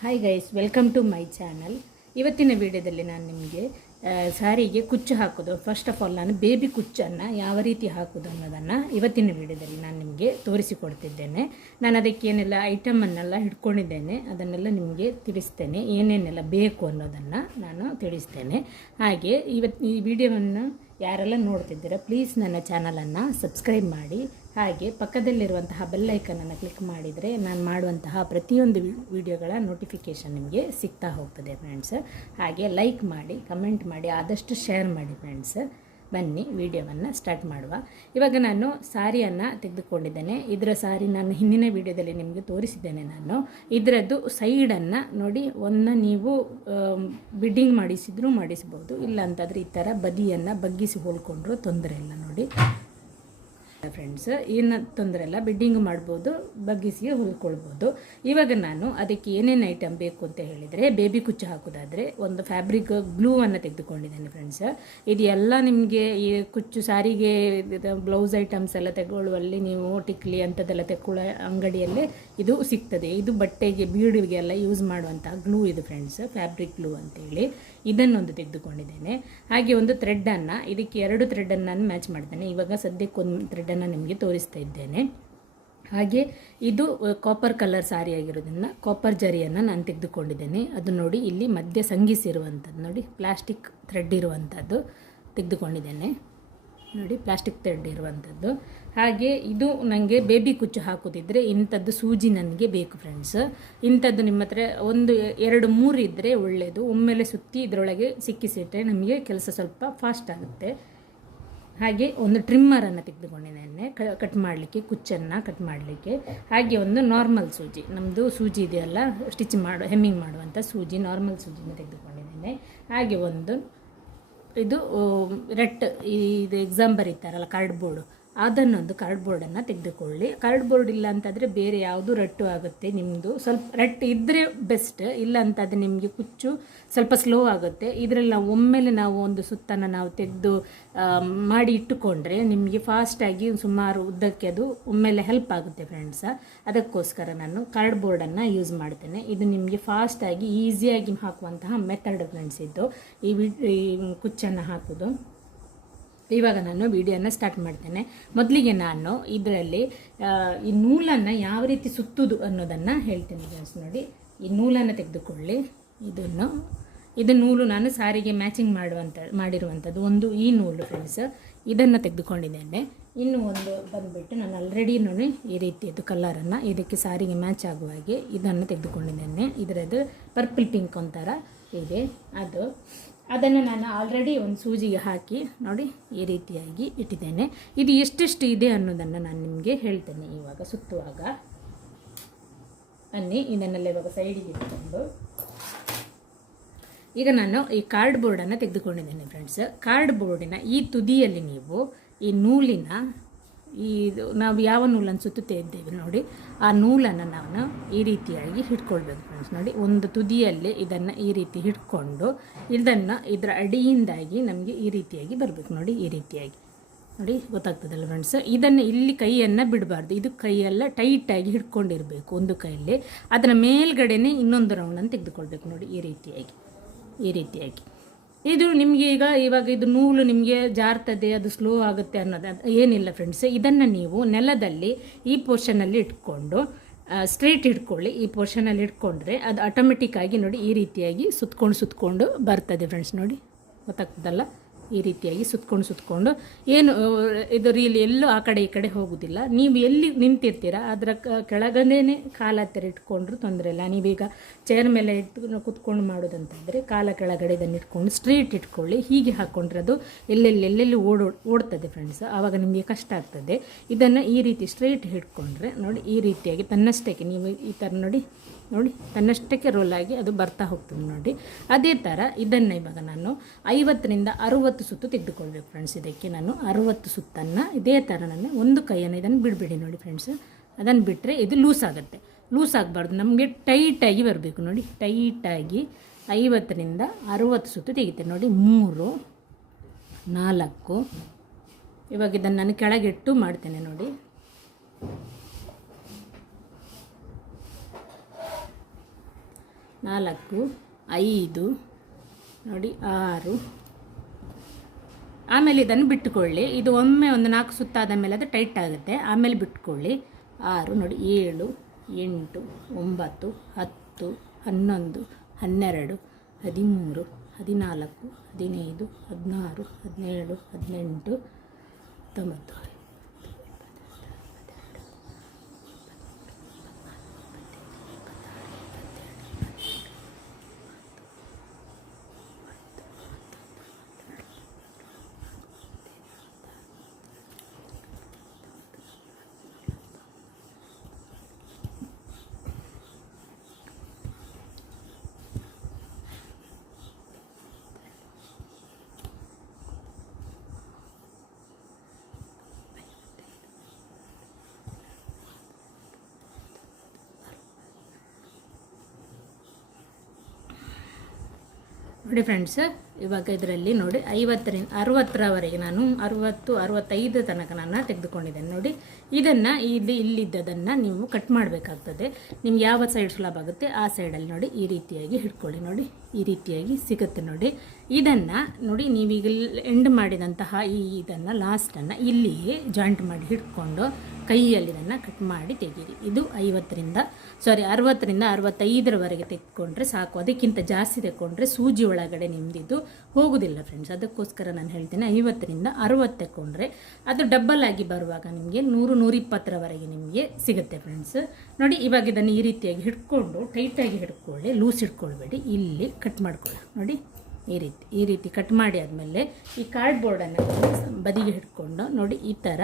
Hi guys welcome to my channel ಇವತ್ತಿನ ವಿಡಿಯೋದಲ್ಲಿ ನಾನು ನಿಮಗೆ ಸಾರಿಗೆ ಕುಚ್ಚು ಹಾಕೋದು. ಫಸ್ಟ್ ಆಫ್ ಆಲ್ ನಾನು ಬೇಬಿ ಕುಚ್ಚನ್ನು ಯಾವ ರೀತಿ ಹಾಕೋದು ಅನ್ನೋದನ್ನು ಇವತ್ತಿನ ವಿಡಿಯೋದಲ್ಲಿ ನಾನು ನಿಮಗೆ ತೋರಿಸಿಕೊಡ್ತಿದ್ದೇನೆ. ನಾನು ಅದಕ್ಕೆ ಏನೆಲ್ಲ ಐಟಮನ್ನೆಲ್ಲ ಹಿಡ್ಕೊಂಡಿದ್ದೇನೆ, ಅದನ್ನೆಲ್ಲ ನಿಮಗೆ ತಿಳಿಸ್ತೇನೆ. ಏನೇನೆಲ್ಲ ಬೇಕು ಅನ್ನೋದನ್ನು ನಾನು ತಿಳಿಸ್ತೇನೆ. ಹಾಗೆ ಇವತ್ತು ಈ ವಿಡಿಯೋವನ್ನು ಯಾರೆಲ್ಲ ನೋಡ್ತಿದ್ದೀರಾ ಪ್ಲೀಸ್ ನನ್ನ ಚಾನಲನ್ನು ಸಬ್ಸ್ಕ್ರೈಬ್ ಮಾಡಿ. ಹಾಗೆ ಪಕ್ಕದಲ್ಲಿರುವಂತಹ ಬೆಲ್ಲೈಕನನ್ನು ಕ್ಲಿಕ್ ಮಾಡಿದರೆ ನಾನು ಮಾಡುವಂತಹ ಪ್ರತಿಯೊಂದು ವಿಡಿಯೋಗಳ ನೋಟಿಫಿಕೇಷನ್ ನಿಮಗೆ ಸಿಗ್ತಾ ಹೋಗ್ತದೆ ಫ್ರೆಂಡ್ಸ್ ಹಾಗೆ ಲೈಕ್ ಮಾಡಿ ಕಮೆಂಟ್ ಮಾಡಿ, ಆದಷ್ಟು ಶೇರ್ ಮಾಡಿ ಫ್ರೆಂಡ್ಸ್ ಬನ್ನಿ ವಿಡಿಯೋವನ್ನು ಸ್ಟಾರ್ಟ್ ಮಾಡುವ. ಇವಾಗ ನಾನು ಸಾರಿಯನ್ನು ತೆಗೆದುಕೊಂಡಿದ್ದೇನೆ. ಇದರ ಸಾರಿ ನಾನು ಹಿಂದಿನ ವಿಡಿಯೋದಲ್ಲಿ ನಿಮಗೆ ತೋರಿಸಿದ್ದೇನೆ ನಾನು. ಇದರದ್ದು ಸೈಡನ್ನು ನೋಡಿ ಒಂದು ನೀವು ಬಿಡ್ಡಿಂಗ್ ಮಾಡಿಸಿದ್ರೂ ಮಾಡಿಸ್ಬೋದು. ಇಲ್ಲ ಅಂತಂದರೆ ಈ ಥರ ಬದಿಯನ್ನು ಬಗ್ಗಿಸಿ ಹೋಲ್ಕೊಂಡ್ರೂ ತೊಂದರೆ ಇಲ್ಲ ನೋಡಿ. ಫ್ರೆಂಡ್ಸ್ ಏನು ತೊಂದರೆ ಇಲ್ಲ ಬಿಡ್ಡಿಂಗ್ ಮಾಡ್ಬೋದು ಬಗ್ಗಿಸಿಗೆ ಹೊಲ್ಕೊಳ್ಬೋದು. ಇವಾಗ ನಾನು ಅದಕ್ಕೆ ಏನೇನು ಐಟಮ್ ಬೇಕು ಅಂತ ಹೇಳಿದರೆ ಬೇಬಿ ಕುಚ್ಚು ಹಾಕೋದಾದರೆ ಒಂದು ಫ್ಯಾಬ್ರಿಕ್ ಗ್ಲೂವನ್ನು ತೆಗೆದುಕೊಂಡಿದ್ದೇನೆ ಫ್ರೆಂಡ್ಸ್ ಇದು ಎಲ್ಲ ನಿಮಗೆ ಈ ಕುಚ್ಚು ಸಾರಿಗೆ ಬ್ಲೌಸ್ ಐಟಮ್ಸ್ ಎಲ್ಲ ತಗೊಳ್ಳುವಲ್ಲಿ ನೀವು ಟಿಕ್ಲಿ ಅಂಥದ್ದೆಲ್ಲ ತೆಕ್ಕೊಳ್ಳೋ ಅಂಗಡಿಯಲ್ಲೇ ಇದು ಸಿಗ್ತದೆ. ಇದು ಬಟ್ಟೆಗೆ ಬೀಡಿಗೆಲ್ಲ ಯೂಸ್ ಮಾಡುವಂಥ ಗ್ಲೂ ಇದು ಫ್ರೆಂಡ್ಸ್ ಫ್ಯಾಬ್ರಿಕ್ ಗ್ಲೂ ಅಂತೇಳಿ. ಇದನ್ನೊಂದು ತೆಗೆದುಕೊಂಡಿದ್ದೇನೆ. ಹಾಗೆ ಒಂದು ಥ್ರೆಡ್ಡನ್ನು ಇದಕ್ಕೆ ಎರಡು ಥ್ರೆಡ್ಡನ್ನು ನಾನು ಮ್ಯಾಚ್ ಮಾಡ್ತೇನೆ. ಇವಾಗ ಸದ್ಯಕ್ಕೆ ಒಂದು ಥ್ರೆಡ್ಡನ್ನು ನಿಮಗೆ ತೋರಿಸ್ತಾ ಇದ್ದೇನೆ. ಹಾಗೆ ಇದು ಕಾಪರ್ ಕಲರ್ ಸಾರಿ ಆಗಿರೋದ್ರಿಂದ ಕಾಪರ್ ಜರಿಯನ್ನು ನಾನು ತೆಗೆದುಕೊಂಡಿದ್ದೇನೆ. ಅದು ನೋಡಿ ಇಲ್ಲಿ ಮಧ್ಯೆ ಸಂಗಿಸಿರುವಂಥದ್ದು, ನೋಡಿ ಪ್ಲಾಸ್ಟಿಕ್ ಥ್ರೆಡ್ ಇರುವಂಥದ್ದು ತೆಗೆದುಕೊಂಡಿದ್ದೇನೆ. ನೋಡಿ, ಪ್ಲಾಸ್ಟಿಕ್ ಥ್ರೆಡ್ ಇರುವಂಥದ್ದು. ಹಾಗೆ ಇದು ನನಗೆ ಬೇಬಿ ಕುಚ್ಚು ಹಾಕೋದಿದ್ರೆ ಇಂಥದ್ದು ಸೂಜಿ ನನಗೆ ಬೇಕು ಫ್ರೆಂಡ್ಸ್ ಇಂಥದ್ದು ನಿಮ್ಮ ಹತ್ರ ಒಂದು ಎರಡು ಮೂರು ಇದ್ದರೆ ಒಳ್ಳೆಯದು ಒಮ್ಮೆಲೆ ಸುತ್ತಿ ಇದರೊಳಗೆ ಸಿಕ್ಕಿಸಿಟ್ರೆ ನಮಗೆ ಕೆಲಸ ಸ್ವಲ್ಪ ಫಾಸ್ಟ್ ಆಗುತ್ತೆ. ಹಾಗೆ ಒಂದು ಟ್ರಿಮ್ಮರನ್ನು ತೆಗೆದುಕೊಂಡಿದ್ದೇನೆ ಕಟ್ ಮಾಡಲಿಕ್ಕೆ, ಕುಚ್ಚನ್ನು ಕಟ್ ಮಾಡಲಿಕ್ಕೆ. ಹಾಗೆ ಒಂದು ನಾರ್ಮಲ್ ಸೂಜಿ. ನಮ್ಮದು ಸೂಜಿ ಇದೆಯಲ್ಲ ಸ್ಟಿಚ್ ಮಾಡೋ ಹೆಮ್ಮಿಂಗ್ ಮಾಡುವಂಥ ಸೂಜಿ ನಾರ್ಮಲ್ ಸೂಜಿನ ತೆಗೆದುಕೊಂಡಿದ್ದೇನೆ ಹಾಗೆ ಒಂದು ಇದು ರೆಟ್ ಇದು ಎಕ್ಸಾಮ್ ಬರೀತಾರಲ್ಲ ಕಾರ್ಡ್ಬೋರ್ಡು ಅದನ್ನೊಂದು ಕಾರ್ಡ್ಬೋರ್ಡನ್ನು ತೆಗೆದುಕೊಳ್ಳಿ. ಕಾರ್ಡ್ಬೋರ್ಡ್ ಇಲ್ಲ ಅಂತಂದರೆ ಬೇರೆ ಯಾವುದು ರಟ್ಟು ಆಗುತ್ತೆ ನಿಮ್ಮದು ಸ್ವಲ್ಪ ರಟ್ಟು ಇದ್ದರೆ ಬೆಸ್ಟ್ ಇಲ್ಲ ಅಂತಂದರೆ ನಿಮಗೆ ಕುಚ್ಚು ಸ್ವಲ್ಪ ಸ್ಲೋ ಆಗುತ್ತೆ. ಇದರಲ್ಲಿ ನಾವು ಒಮ್ಮೆಲೆ ನಾವು ಒಂದು ಸುತ್ತನ್ನು ನಾವು ತೆಗೆದು ಮಾಡಿ ಇಟ್ಟುಕೊಂಡ್ರೆ ನಿಮಗೆ ಫಾಸ್ಟಾಗಿ ಸುಮಾರು ಉದ್ದಕ್ಕೆ ಅದು ಒಮ್ಮೆಲೆ ಹೆಲ್ಪ್ ಆಗುತ್ತೆ ಫ್ರೆಂಡ್ಸ ಅದಕ್ಕೋಸ್ಕರ ನಾನು ಕಾರ್ಡ್ಬೋರ್ಡನ್ನು ಯೂಸ್ ಮಾಡ್ತೇನೆ. ಇದು ನಿಮಗೆ ಫಾಸ್ಟಾಗಿ ಈಸಿಯಾಗಿ ಹಾಕುವಂತಹ ಮೆಥಡ್ ಫ್ರೆಂಡ್ಸ್ ಇದು. ಈ ಕುಚ್ಚನ್ನು ಹಾಕೋದು. ಇವಾಗ ನಾನು ವಿಡಿಯೋನ ಸ್ಟಾರ್ಟ್ ಮಾಡ್ತೇನೆ. ಮೊದಲಿಗೆ ನಾನು ಇದರಲ್ಲಿ ಈ ನೂಲನ್ನು ಯಾವ ರೀತಿ ಸುತ್ತುದು ಅನ್ನೋದನ್ನು ಹೇಳ್ತೇನೆ ಫ್ರೆಂಡ್ಸ್ ನೋಡಿ. ಈ ನೂಲನ್ನು ತೆಗೆದುಕೊಳ್ಳಿ. ಇದನ್ನು, ಇದು ನೂಲು ನಾನು ಸಾರಿಗೆ ಮ್ಯಾಚಿಂಗ್ ಮಾಡುವಂಥ ಮಾಡಿರುವಂಥದ್ದು ಒಂದು ಈ ನೂಲು ಫ್ರೆಂಡ್ಸ್ ಇದನ್ನು ತೆಗೆದುಕೊಂಡಿದ್ದೇನೆ. ಇನ್ನು ಒಂದು ಬಂದುಬಿಟ್ಟು ನಾನು ಆಲ್ರೆಡಿ ನೋಡಿ ಈ ರೀತಿಯದ್ದು ಕಲರನ್ನು ಇದಕ್ಕೆ ಸಾರಿಗೆ ಮ್ಯಾಚ್ ಆಗುವ ಹಾಗೆ ಇದನ್ನು ತೆಗೆದುಕೊಂಡಿದ್ದೇನೆ. ಇದರದ್ದು ಪರ್ಪಲ್ ಪಿಂಕ್ ಒಂಥರ ಇದೆ. ಅದು ಅದನ್ನು ನಾನು ಆಲ್ರೆಡಿ ಒಂದು ಸೂಜಿಗೆ ಹಾಕಿ ನೋಡಿ ಈ ರೀತಿಯಾಗಿ ಇಟ್ಟಿದ್ದೇನೆ. ಇದು ಎಷ್ಟೆಷ್ಟು ಇದೆ ಅನ್ನೋದನ್ನು ನಾನು ನಿಮಗೆ ಹೇಳ್ತೇನೆ ಇವಾಗ ಸುತ್ತುವಾಗ. ಅನ್ನಿ ಇದನ್ನೆಲ್ಲ ಇವಾಗ ಸೈಡಿಗೆ ಇಟ್ಕೊಂಡು. ಈಗ ನಾನು ಈ ಕಾರ್ಡ್ ಬೋರ್ಡನ್ನು ತೆಗೆದುಕೊಂಡಿದ್ದೇನೆ ಫ್ರೆಂಡ್ಸ್ ಕಾರ್ಡ್ ಬೋರ್ಡಿನ ಈ ತುದಿಯಲ್ಲಿ ನೀವು ಈ ನೂಲಿನ ಈ ನಾವು ಯಾವ ನೂಲನ್ನು ಸುತ್ತುತ್ತಾ ಇದ್ದೇವೆ ನೋಡಿ, ಆ ನೂಲನ್ನು ನಾನು ಈ ರೀತಿಯಾಗಿ ಹಿಡ್ಕೊಳ್ಬೇಕು ಫ್ರೆಂಡ್ಸ್ ನೋಡಿ, ಒಂದು ತುದಿಯಲ್ಲಿ ಇದನ್ನು ಈ ರೀತಿ ಹಿಡ್ಕೊಂಡು ಇದನ್ನು ಇದರ ಅಡಿಯಿಂದಾಗಿ ನಮಗೆ ಈ ರೀತಿಯಾಗಿ ಬರಬೇಕು. ನೋಡಿ, ಈ ರೀತಿಯಾಗಿ. ನೋಡಿ, ಗೊತ್ತಾಗ್ತದಲ್ಲ ಫ್ರೆಂಡ್ಸ್ ಇದನ್ನು ಇಲ್ಲಿ ಕೈಯನ್ನು ಬಿಡಬಾರ್ದು. ಇದು ಕೈಯೆಲ್ಲ ಟೈಟಾಗಿ ಹಿಡ್ಕೊಂಡಿರಬೇಕು ಒಂದು ಕೈಯಲ್ಲಿ. ಅದರ ಮೇಲ್ಗಡೆನೇ ಇನ್ನೊಂದು ರೌಂಡನ್ನು ತೆಗೆದುಕೊಳ್ಬೇಕು. ನೋಡಿ, ಈ ರೀತಿಯಾಗಿ. ಈ ರೀತಿಯಾಗಿ. ಇದು ನಿಮಗೆ ಈಗ ಇವಾಗ ಇದು ನೂಲು ನಿಮಗೆ ಜಾರ್ತದೆ, ಅದು ಸ್ಲೋ ಆಗುತ್ತೆ ಅನ್ನೋದು ಏನಿಲ್ಲ ಫ್ರೆಂಡ್ಸ್ ಇದನ್ನು ನೀವು ನೆಲದಲ್ಲಿ ಈ ಪೋರ್ಷನಲ್ಲಿ ಇಟ್ಕೊಂಡು ಸ್ಟ್ರೇಟ್ ಇಟ್ಕೊಳ್ಳಿ ಈ ಪೋರ್ಷನಲ್ಲಿ ಇಟ್ಕೊಂಡ್ರೆ ಅದು ಆಟೋಮೆಟಿಕ್ಕಾಗಿ ನೋಡಿ ಈ ರೀತಿಯಾಗಿ ಸುತ್ಕೊಂಡು ಸುತ್ಕೊಂಡು ಬರ್ತದೆ ಫ್ರೆಂಡ್ಸ್ ನೋಡಿ. ಗೊತ್ತಾಗ್ತದಲ್ಲ? ಈ ರೀತಿಯಾಗಿ ಸುತ್ಕೊಂಡು ಸುತ್ಕೊಂಡು ಏನು ಇದು ರೀಲ್ ಎಲ್ಲೂ ಆ ಕಡೆ ಈ ಕಡೆ ಹೋಗುವುದಿಲ್ಲ ನೀವು ಎಲ್ಲಿ ನಿಂತಿರ್ತೀರ, ಅದರ ಕ- ಕೆಳಗದೇನೆ ಕಾಲ ಹತ್ತಿರ ತೊಂದರೆ ಇಲ್ಲ. ನೀವೀಗ ಚೇರ್ ಮೇಲೆ ಇಟ್ಟು ಕುತ್ಕೊಂಡು ಮಾಡೋದಂತಂದರೆ ಕಾಲ ಕೆಳಗಡೆ ಇದನ್ನು ಇಟ್ಕೊಂಡು ಸ್ಟ್ರೀಟ್ ಇಟ್ಕೊಳ್ಳಿ, ಹೀಗೆ ಹಾಕ್ಕೊಂಡ್ರೆ ಅದು ಎಲ್ಲೆಲ್ಲಿ ಎಲ್ಲೆಲ್ಲಿ ಓಡೋ, ಓಡ್ತದೆ ಫ್ರೆಂಡ್ಸ್ ಆವಾಗ ನಿಮಗೆ ಕಷ್ಟ ಆಗ್ತದೆ. ಇದನ್ನು ಈ ರೀತಿ ಸ್ಟ್ರೈಟ್ ಹಿಡ್ಕೊಂಡ್ರೆ ನೋಡಿ, ಈ ರೀತಿಯಾಗಿ ತನ್ನಷ್ಟಕ್ಕೆ ನೀವು ಈ ಥರ ನೋಡಿ ನೋಡಿ, ತನ್ನಷ್ಟಕ್ಕೆ ರೋಲ್ ಆಗಿ ಅದು ಬರ್ತಾ ಹೋಗ್ತದೆ ನೋಡಿ. ಅದೇ ಥರ ಇದನ್ನು ಇವಾಗ ನಾನು ಐವತ್ತರಿಂದ ಅರುವತ್ತು ಸುತ್ತು ತೆಗೆದುಕೊಳ್ಬೇಕು ಫ್ರೆಂಡ್ಸ್ ಇದಕ್ಕೆ ನಾನು ಅರುವತ್ತು ಸುತ್ತನ್ನು ಇದೇ ಥರ ನಾನು ಒಂದು ಕೈಯನ್ನು ಇದನ್ನು ಬಿಡಬೇಡಿ ನೋಡಿ ಫ್ರೆಂಡ್ಸ್ ಅದನ್ನು ಬಿಟ್ಟರೆ ಇದು ಲೂಸ್ ಆಗುತ್ತೆ. ಲೂಸ್ ಆಗಬಾರ್ದು. ನಮಗೆ ಟೈಟಾಗಿ ಬರಬೇಕು ನೋಡಿ. ಟೈಟಾಗಿ ಐವತ್ತರಿಂದ ಅರುವತ್ತು ಸುತ್ತು ತೆಗಿತೇನೆ ನೋಡಿ. ಮೂರು, ನಾಲ್ಕು. ಇವಾಗ ಇದನ್ನು ನಾನು ಕೆಳಗಿಟ್ಟು ಮಾಡ್ತೇನೆ ನೋಡಿ. ನಾಲ್ಕು, ಐದು, ನೋಡಿ ಆರು. ಆಮೇಲೆ ಇದನ್ನು ಬಿಟ್ಟುಕೊಳ್ಳಿ. ಇದು ಒಮ್ಮೆ ಒಂದು ನಾಲ್ಕು ಸುತ್ತಾದ ಮೇಲೆ ಅದು ಟೈಟ್ ಆಗುತ್ತೆ. ಆಮೇಲೆ ಬಿಟ್ಕೊಳ್ಳಿ ಆರು, ನೋಡಿ ಏಳು, ಎಂಟು, ಒಂಬತ್ತು, ಹತ್ತು, ಹನ್ನೊಂದು, ಹನ್ನೆರಡು, ಹದಿಮೂರು, ಹದಿನಾಲ್ಕು, ಹದಿನೈದು, ಹದಿನಾರು, ಹದಿನೇಳು, ಹದಿನೆಂಟು ಹತ್ತೊಂಬತ್ತು ನೋಡಿ ಫ್ರೆಂಡ್ಸ್ ಇವಾಗ ಇದರಲ್ಲಿ ನೋಡಿ, ಐವತ್ತರಿಂದ, ಅರವತ್ತರವರೆಗೆ ನಾನು ಅರವತ್ತು, ಅರವತ್ತೈದು ತನಕ ನಾನು ತೆಗೆದುಕೊಂಡಿದ್ದೇನೆ ನೋಡಿ. ಇದನ್ನು ಇಲ್ಲಿ, ಇಲ್ಲಿದ್ದದನ್ನು ನೀವು ಕಟ್ ಮಾಡಬೇಕಾಗ್ತದೆ. ನಿಮ್ಗೆ ಯಾವ ಸೈಡ್ ಸುಲಭ ಆಗುತ್ತೆ, ಆ ಸೈಡಲ್ಲಿ ನೋಡಿ ಈ ರೀತಿಯಾಗಿ ಹಿಡ್ಕೊಳ್ಳಿ ನೋಡಿ. ಈ ರೀತಿಯಾಗಿ ಸಿಗುತ್ತೆ ನೋಡಿ. ಇದನ್ನು ನೋಡಿ ನೀವೀಗ ಎಂಡ್ ಮಾಡಿದಂತಹ ಈ ಇದನ್ನು ಲಾಸ್ಟನ್ನು ಇಲ್ಲಿಯೇ ಜಾಯಿಂಟ್ ಮಾಡಿ ಹಿಡ್ಕೊಂಡು ಕೈಯಲ್ಲಿ ಇದನ್ನು ಕಟ್ ಮಾಡಿ ತೆಗೀರಿ. ಇದು ಐವತ್ತರಿಂದ ಸಾರಿ ಅರವತ್ತರಿಂದ ಅರವತ್ತೈದರವರೆಗೆ ತೆಗೆದುಕೊಂಡ್ರೆ ಸಾಕು. ಅದಕ್ಕಿಂತ ಜಾಸ್ತಿ ತೆಕ್ಕೊಂಡ್ರೆ ಸೂಜಿ ಒಳಗಡೆ ನಿಮ್ಮದಿದ್ದು ಹೋಗೋದಿಲ್ಲ ಫ್ರೆಂಡ್ಸ್ ಅದಕ್ಕೋಸ್ಕರ ನಾನು ಹೇಳ್ತೇನೆ ಐವತ್ತರಿಂದ ಅರವತ್ತು ತೆಕ್ಕೊಂಡ್ರೆ ಅದು ಡಬ್ಬಲ್ ಆಗಿ ಬರುವಾಗ ನಿಮಗೆ ನೂರು, ನೂರಿಪ್ಪತ್ತರವರೆಗೆ ನಿಮಗೆ ಸಿಗುತ್ತೆ ಫ್ರೆಂಡ್ಸ್ ನೋಡಿ ಇವಾಗ ಇದನ್ನು ಈ ರೀತಿಯಾಗಿ ಹಿಡ್ಕೊಂಡು ಟೈಟಾಗಿ ಹಿಡ್ಕೊಳ್ಳಿ ಲೂಸ್ ಹಿಡ್ಕೊಳ್ಬೇಡಿ. ಇಲ್ಲಿ ಕಟ್ ಮಾಡ್ಕೊಳ್ಳಿ ನೋಡಿ, ಈ ರೀತಿ ಈ ರೀತಿ ಕಟ್ ಮಾಡಿ ಆದಮೇಲೆ ಈ ಕಾರ್ಡ್ ಬೋರ್ಡನ್ನು ಬದಿಗೆ ಹಿಡ್ಕೊಂಡು, ನೋಡಿ, ಈ ಥರ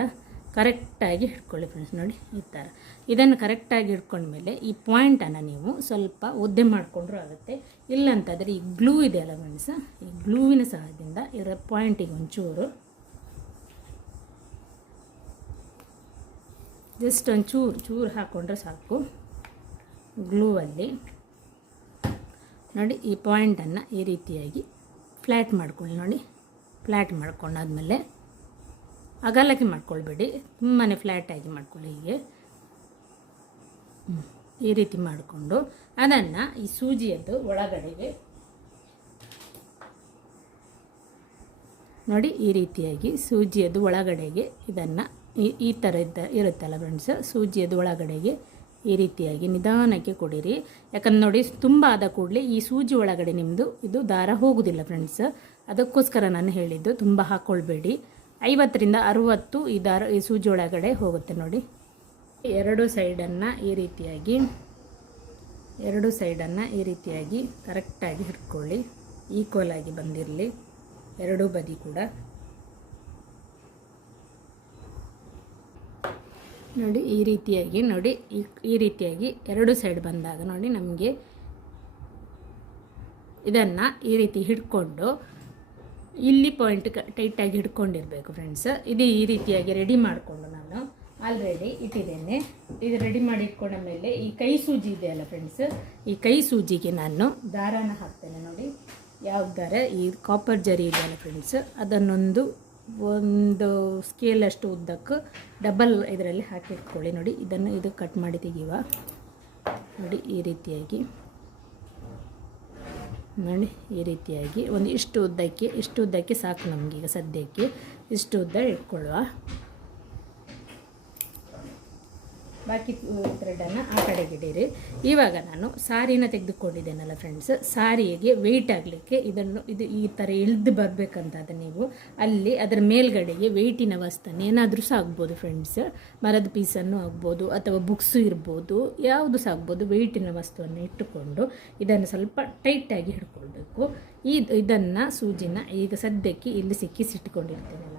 ಕರೆಕ್ಟಾಗಿ ಹಿಡ್ಕೊಳ್ಳಿ ಫ್ರೆಂಡ್ಸ್ ನೋಡಿ, ಈ ಥರ ಇದನ್ನು ಕರೆಕ್ಟಾಗಿ ಹಿಡ್ಕೊಂಡ್ಮೇಲೆ ಈ ಪಾಯಿಂಟನ್ನು ನೀವು ಸ್ವಲ್ಪ ಒದ್ದೆ ಮಾಡಿಕೊಂಡ್ರೂ ಆಗುತ್ತೆ. ಇಲ್ಲಂತಾದರೆ ಈ ಗ್ಲೂ ಇದೆಯಲ್ಲ ಫ್ರೆಂಡ್ಸ್ ಈ ಗ್ಲೂವಿನ ಸಹಾಯದಿಂದ ಇದರ ಪಾಯಿಂಟಿಗೆ ಒಂಚೂರು ಜಸ್ಟ್ ಒಂಚೂರು, ಚೂರು ಹಾಕ್ಕೊಂಡ್ರೆ ಸಾಕು. ಗ್ಲೂವಲ್ಲಿ ನೋಡಿ ಈ ಪಾಯಿಂಟನ್ನು ಈ ರೀತಿಯಾಗಿ ಫ್ಲ್ಯಾಟ್ ಮಾಡ್ಕೊಳ್ಳಿ ನೋಡಿ. ಫ್ಲ್ಯಾಟ್ ಮಾಡ್ಕೊಂಡಾದ್ಮೇಲೆ ಅಗಲಕ್ಕೆ ಮಾಡ್ಕೊಳ್ಬೇಡಿ. ತುಂಬಾ ಫ್ಲ್ಯಾಟಾಗಿ ಮಾಡ್ಕೊಳ್ಳಿ ಹೀಗೆ. ಈ ರೀತಿ ಮಾಡಿಕೊಂಡು ಅದನ್ನು ಈ ಸೂಜಿಯದ್ದು ಒಳಗಡೆಗೆ ನೋಡಿ ಈ ರೀತಿಯಾಗಿ ಸೂಜಿಯದ್ದು ಒಳಗಡೆಗೆ ಇದನ್ನು ಈ ಈ ಥರ ಇದ್ದ ಇರುತ್ತಲ್ಲ ಫ್ರೆಂಡ್ಸ್ ಸೂಜಿಯದ್ದು ಒಳಗಡೆಗೆ ಈ ರೀತಿಯಾಗಿ ನಿಧಾನಕ್ಕೆ ಕೊಡಿರಿ. ಯಾಕಂದ್ರೆ ನೋಡಿ, ತುಂಬ ಆದ ಕೂಡಲೇ ಈ ಸೂಜಿ ಒಳಗಡೆ ನಿಮ್ಮದು ಇದು ದಾರ ಹೋಗುವುದಿಲ್ಲ ಫ್ರೆಂಡ್ಸ್ ಅದಕ್ಕೋಸ್ಕರ ನಾನು ಹೇಳಿದ್ದು ತುಂಬ ಹಾಕ್ಕೊಳ್ಬೇಡಿ ಐವತ್ತರಿಂದ ಅರುವತ್ತು ಈ ದಾರ, ಈ ಸೂಜಿ ಒಳಗಡೆ ಹೋಗುತ್ತೆ ನೋಡಿ. ಎರಡು ಸೈಡನ್ನು ಈ ರೀತಿಯಾಗಿ, ಎರಡು ಸೈಡನ್ನು ಈ ರೀತಿಯಾಗಿ ಕರೆಕ್ಟಾಗಿ ಹಿಡ್ಕೊಳ್ಳಿ. ಈಕ್ವಲ್ ಆಗಿ ಬಂದಿರಲಿ. ಎರಡೂ ಬದಿ ಕೂಡ. ನೋಡಿ, ಈ ರೀತಿಯಾಗಿ ನೋಡಿ, ಈ ರೀತಿಯಾಗಿ ಎರಡು ಸೈಡ್ ಬಂದಾಗ ನೋಡಿ ನಮಗೆ ಇದನ್ನು ಈ ರೀತಿ ಹಿಡ್ಕೊಂಡು ಇಲ್ಲಿ ಪಾಯಿಂಟ್ ಟೈಟಾಗಿ ಹಿಡ್ಕೊಂಡಿರಬೇಕು ಫ್ರೆಂಡ್ಸ್ ಇದು ಈ ರೀತಿಯಾಗಿ ರೆಡಿ ಮಾಡಿಕೊಂಡು ನಾನು ಆಲ್ರೆಡಿ ಇಟ್ಟಿದ್ದೇನೆ. ಇದು ರೆಡಿ ಮಾಡಿ ಇಟ್ಕೊಂಡ ಮೇಲೆ ಈ ಕೈ ಸೂಜಿ ಇದೆಯಲ್ಲ ಫ್ರೆಂಡ್ಸ್ ಈ ಕೈ ಸೂಜಿಗೆ ನಾನು ದಾರಾನ ಹಾಕ್ತೇನೆ ನೋಡಿ. ಯಾವ ದಾರ ಈ ಕಾಪರ್ ಜರಿ ಇದೆಯಲ್ಲ ಫ್ರೆಂಡ್ಸ್ ಅದನ್ನೊಂದು ಒಂದು ಸ್ಕೇಲ್ ಅಷ್ಟು ಉದ್ದಕ್ಕೆ ಡಬಲ್ ಇದರಲ್ಲಿ ಹಾಕಿಟ್ಕೊಳ್ಳಿ. ನೋಡಿ, ಇದನ್ನು ಇದು ಕಟ್ ಮಾಡಿ ತೆಗೆಯುವ. ನೋಡಿ, ಈ ರೀತಿಯಾಗಿ. ನೋಡಿ, ಈ ರೀತಿಯಾಗಿ. ಒಂದು ಇಷ್ಟು ಉದ್ದಕ್ಕೆ ಇಷ್ಟು ಉದ್ದಕ್ಕೆ ಸಾಕು ನಮಗೀಗ ಸದ್ಯಕ್ಕೆ. ಇಷ್ಟು ಉದ್ದ ಇಟ್ಕೊಳ್ಳುವ. ಬಾಕಿ ಥ್ರೆಡನ್ನು ಆ ಕಡೆಗೆ ಇಡೀರಿ. ಇವಾಗ ನಾನು ಸಾರಿನ ತೆಗೆದುಕೊಂಡಿದ್ದೇನಲ್ಲ ಫ್ರೆಂಡ್ಸ್ ಸಾರಿಗೆ ವೆಯ್ಟ್ ಆಗಲಿಕ್ಕೆ ಇದನ್ನು, ಇದು ಈ ಥರ ಇಳಿದು ಬರಬೇಕಂತಾದ ನೀವು. ಅಲ್ಲಿ ಅದರ ಮೇಲ್ಗಡೆಗೆ ವೆಯ್ಟಿನ ವಸ್ತನ್ನು ಏನಾದರೂ ಸಹ ಆಗ್ಬೋದು ಫ್ರೆಂಡ್ಸ್ ಮರದ ಪೀಸನ್ನು ಆಗ್ಬೋದು ಅಥವಾ ಬುಕ್ಸು ಇರ್ಬೋದು, ಯಾವುದು ಸಹ ಆಗ್ಬೋದು ವೆಯ್ಟಿನ ವಸ್ತುವನ್ನು ಇಟ್ಟುಕೊಂಡು ಇದನ್ನು ಸ್ವಲ್ಪ ಟೈಟಾಗಿ ಹಿಡ್ಕೊಳ್ಬೇಕು. ಈ, ಇದನ್ನು ಸೂಜಿನ ಈಗ ಸದ್ಯಕ್ಕೆ ಇಲ್ಲಿ ಸಿಕ್ಕಿಸಿಟ್ಕೊಂಡಿರ್ತೇನೆ.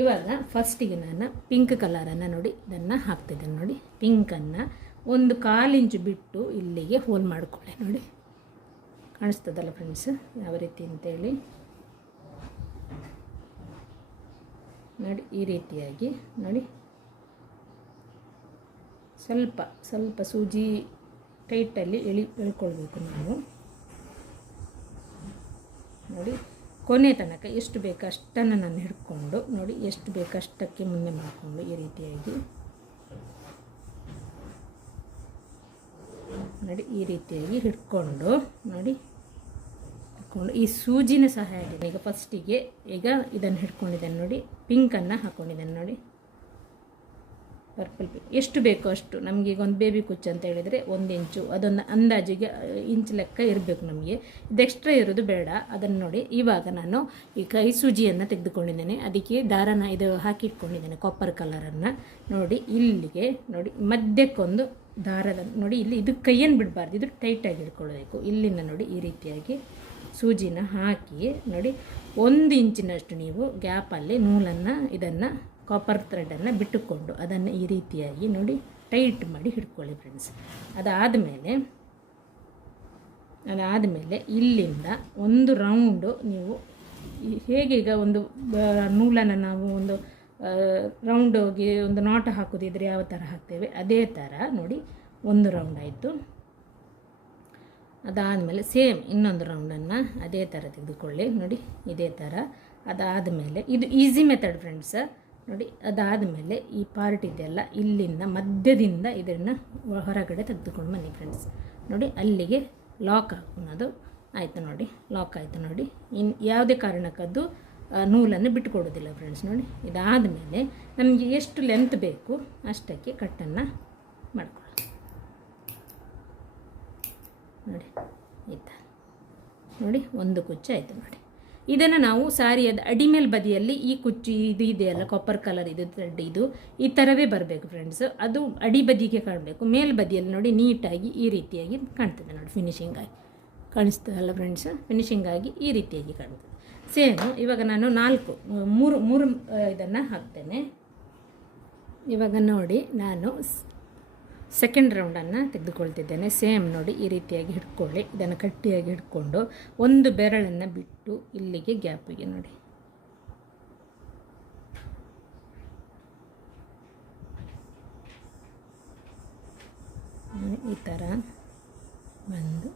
ಇವಾಗ ಫಸ್ಟಿಗೆ ನಾನು ಪಿಂಕ್ ಕಲರನ್ನು ನೋಡಿ, ಇದನ್ನು ಹಾಕ್ತಿದ್ದೇನೆ ನೋಡಿ. ಪಿಂಕನ್ನು ಒಂದು ಕಾಲಿಂಚು ಬಿಟ್ಟು ಇಲ್ಲಿಗೆ ಹೋಲ್ ಮಾಡಿಕೊಳ್ಳಿ ನೋಡಿ. ಕಾಣಿಸ್ತದಲ್ಲ ಫ್ರೆಂಡ್ಸ್ ಯಾವ ರೀತಿ ಅಂತೇಳಿ. ನೋಡಿ, ಈ ರೀತಿಯಾಗಿ ನೋಡಿ. ಸ್ವಲ್ಪ ಸ್ವಲ್ಪ ಸೂಜಿ ಟೈಟಲ್ಲಿ ಎಳಿ, ಎಳ್ಕೊಳ್ಬೇಕು ನಾವು. ನೋಡಿ. ಕೊನೆ ತನಕ ಎಷ್ಟು ಬೇಕು ಅಷ್ಟನ್ನು ನಾನು ಹಿಡ್ಕೊಂಡು ನೋಡಿ ಎಷ್ಟು ಬೇಕಷ್ಟಕ್ಕೆ ಮುಂದೆ ಮಾಡಿಕೊಂಡು ಈ ರೀತಿಯಾಗಿ. ನೋಡಿ ಈ ರೀತಿಯಾಗಿ ಹಿಡ್ಕೊಂಡು ನೋಡಿ ಹಿಡ್ಕೊಂಡು ಈ ಸೂಜಿನ ಸಹಾಯದಿಂದ ಈಗ ಫಸ್ಟಿಗೆ ಈಗ ಇದನ್ನು ಹಿಡ್ಕೊಂಡಿದ್ದೇನೆ ನೋಡಿ ಪಿಂಕನ್ನು ಹಾಕ್ಕೊಂಡಿದ್ದೇನೆ ನೋಡಿ. ಪರ್ಪಲ್ ಎಷ್ಟು ಬೇಕೋ ಅಷ್ಟು. ನಮಗೆ ಈಗ ಒಂದು ಬೇಬಿ ಕುಚ್ಚು ಅಂತ ಹೇಳಿದರೆ ಒಂದು ಇಂಚು. ಅದೊಂದು ಅಂದಾಜಿಗೆ ಇಂಚು ಲೆಕ್ಕ ಇರಬೇಕು ನಮಗೆ. ಇದು ಎಕ್ಸ್ಟ್ರಾ ಇರೋದು ಬೇಡ. ಅದನ್ನು ನೋಡಿ, ಇವಾಗ ನಾನು ಈ ಕೈ ಸೂಜಿಯನ್ನು ತೆಗೆದುಕೊಂಡಿದ್ದೇನೆ. ಅದಕ್ಕೆ ದಾರನ ಇದು ಹಾಕಿಟ್ಕೊಂಡಿದ್ದೇನೆ ಕಾಪರ್ ಕಲರನ್ನು ನೋಡಿ, ಇಲ್ಲಿಗೆ, ನೋಡಿ, ಮಧ್ಯಕ್ಕೊಂದು ದಾರದ, ನೋಡಿ, ಇಲ್ಲಿ ಇದು ಕೈಯನ್ನು ಬಿಡಬಾರ್ದು. ಇದು ಟೈಟಾಗಿ ಇಟ್ಕೊಳ್ಬೇಕು. ಇಲ್ಲಿಂದ ನೋಡಿ, ಈ ರೀತಿಯಾಗಿ ಸೂಜಿನ ಹಾಕಿ, ನೋಡಿ, ಒಂದು ಇಂಚಿನಷ್ಟು ನೀವು ಗ್ಯಾಪಲ್ಲಿ ನೂಲನ್ನು ಇದನ್ನು ಕಾಪರ್ ಥ್ರೆಡನ್ನು ಬಿಟ್ಟುಕೊಂಡು ಅದನ್ನು ಈ ರೀತಿಯಾಗಿ ನೋಡಿ ಟೈಟ್ ಮಾಡಿ ಹಿಡ್ಕೊಳ್ಳಿ ಫ್ರೆಂಡ್ಸ್ ಅದಾದಮೇಲೆ ಅದಾದಮೇಲೆ ಇಲ್ಲಿಂದ ಒಂದು ರೌಂಡು ನೀವು ಹೇಗೀಗ ಹೇಗೆ ಒಂದು ನೂಲನ್ನು ನಾವು ಒಂದು ರೌಂಡೋಗಿ ಒಂದು ನಾಟ ಹಾಕೋದಿದ್ರೆ ಯಾವ ಥರ ಹಾಕ್ತೇವೆ? ಅದೇ ಥರ ನೋಡಿ ಒಂದು ರೌಂಡ್ ಆಯಿತು. ಅದಾದಮೇಲೆ ಸೇಮ್ ಇನ್ನೊಂದು ರೌಂಡನ್ನು ಅದೇ ಥರ ತೆಗೆದುಕೊಳ್ಳಿ. ನೋಡಿ ಇದೇ ಥರ ಅದಾದಮೇಲೆ ಇದು ಈಸಿ ಮೆಥಡ್ ಫ್ರೆಂಡ್ಸ್ ನೋಡಿ ಅದಾದ ಮೇಲೆ ಈ ಪಾರ್ಟ್ ಇದೆಯಲ್ಲ, ಇಲ್ಲಿಂದ ಮಧ್ಯದಿಂದ ಇದನ್ನು ಹೊರಗಡೆ ತೆಗೆದುಕೊಂಡು ಬನ್ನಿ ಫ್ರೆಂಡ್ಸ್ ನೋಡಿ, ಅಲ್ಲಿಗೆ ಲಾಕ್ ಹಾಕೋದು ಆಯಿತು ನೋಡಿ ಲಾಕ್ ಆಯಿತು ನೋಡಿ. ಇನ್ನು ಯಾವುದೇ ಕಾರಣಕ್ಕದ್ದು ನೂಲನ್ನು ಬಿಟ್ಟುಕೊಡೋದಿಲ್ಲ ಫ್ರೆಂಡ್ಸ್ ನೋಡಿ ಇದಾದ ಮೇಲೆ ನಮಗೆ ಎಷ್ಟು ಲೆಂತ್ ಬೇಕು ಅಷ್ಟಕ್ಕೆ ಕಟ್ಟನ್ನು ಮಾಡ್ಕೊಳ್ಳಿ ನೋಡಿ ಥರ ನೋಡಿ, ಒಂದು ಕುಚ್ಚು ಆಯಿತು ನೋಡಿ. ಇದನ್ನು ನಾವು ಸಾರಿಯದ ಅಡಿಮೇಲ್ ಬದಿಯಲ್ಲಿ ಈ ಕುಚ್ಚಿ ಇದು ಇದೆಯಲ್ಲ ಕಾಪರ್ ಕಲರ್ ಇದು ಥ್ರೆಡ್ ಇದು, ಈ ಥರವೇ ಬರಬೇಕು ಫ್ರೆಂಡ್ಸ್ ಅದು ಅಡಿ ಬದಿಗೆ ಕಾಣಬೇಕು. ಮೇಲ್ ಬದಿಯಲ್ಲಿ ನೋಡಿ ನೀಟಾಗಿ ಈ ರೀತಿಯಾಗಿ ಕಾಣ್ತದೆ ನೋಡಿ ಫಿನಿಶಿಂಗ್ ಆಗಿ. ಕಾಣಿಸ್ತದಲ್ಲ ಫ್ರೆಂಡ್ಸ್ ಫಿನಿಶಿಂಗ್ ಆಗಿ ಈ ರೀತಿಯಾಗಿ ಕಾಣ್ತದೆ. ಸೇಮ್ ಇವಾಗ ನಾನು ನಾಲ್ಕು, ಮೂರು ಮೂರು ಇದನ್ನು ಹಾಕ್ತೇನೆ. ಇವಾಗ ನೋಡಿ, ನಾನು ಸೆಕೆಂಡ್ ರೌಂಡನ್ನು ತೆಗೆದುಕೊಳ್ತಿದ್ದೇನೆ. ಸೇಮ್ ನೋಡಿ, ಈ ರೀತಿಯಾಗಿ ಹಿಡ್ಕೊಳ್ಳಿ. ಇದನ್ನು ಗಟ್ಟಿಯಾಗಿ ಹಿಡ್ಕೊಂಡು ಒಂದು ಬೆರಳನ್ನು ಬಿಟ್ಟು ಇಲ್ಲಿಗೆ ಗ್ಯಾಪಿಗೆ ನೋಡಿ. ಈ ಥರ ಬಂದು